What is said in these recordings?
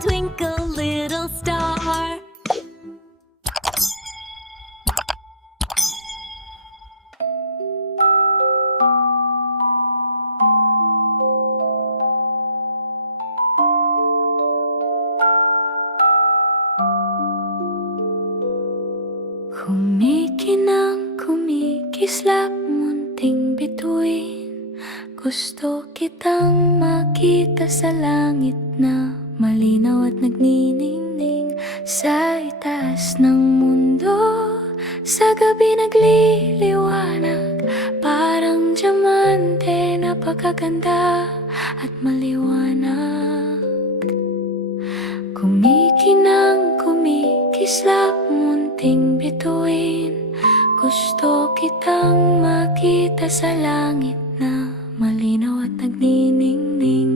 twinkle, little star. Kumikinang, kumikislap, munting bituin Gusto kitang makita sa langit na malinaw at nagniningning Sa itaas ng mundo, sa gabi nagliliwanag Parang diamante, napakaganda at maliwanag. Kumikinang, kumikislap, munting bituin. Gusto kitang makita sa langit na malinaw at nagniningning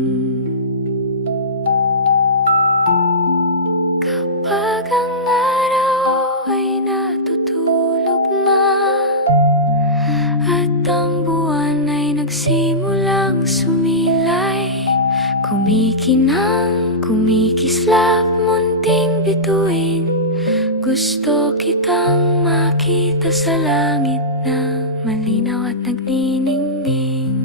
Kumikinang, kumikislap, munting bituin. Gusto kitang makita sa langit na malinaw at nagniningning.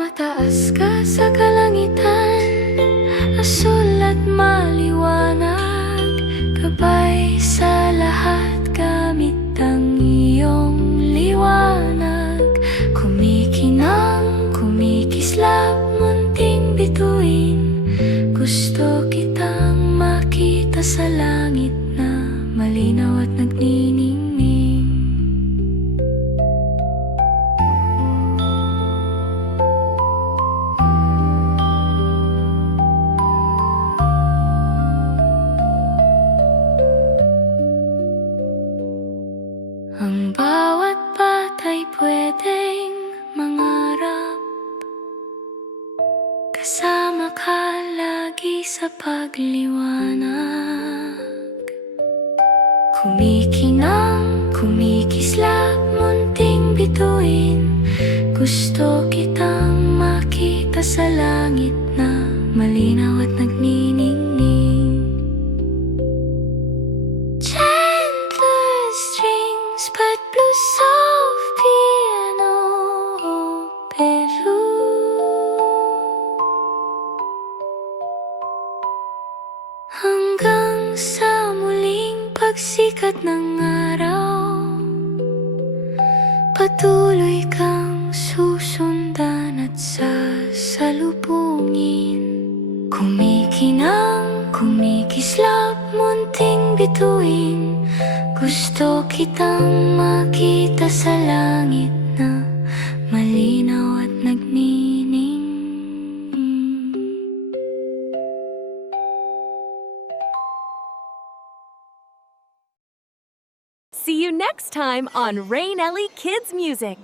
Mataas ka sa kalangitan Asul at maliwanag makita sa langit na Malinaw at nagniningning. Ang bawat batay pwedeng mangarap? Kasama ka lagi sa pagliwanag Kumikinang, kumikislap, munting bituin. Gusto kitang makita sa langit na malinaw at nagniningning pagsikat ng araw Patuloy kang susundan at sasalubungin. Kumikinang, kumikislap, munting bituin. Gusto kitang makita sa langit next time on Rain Ellie Kids Music.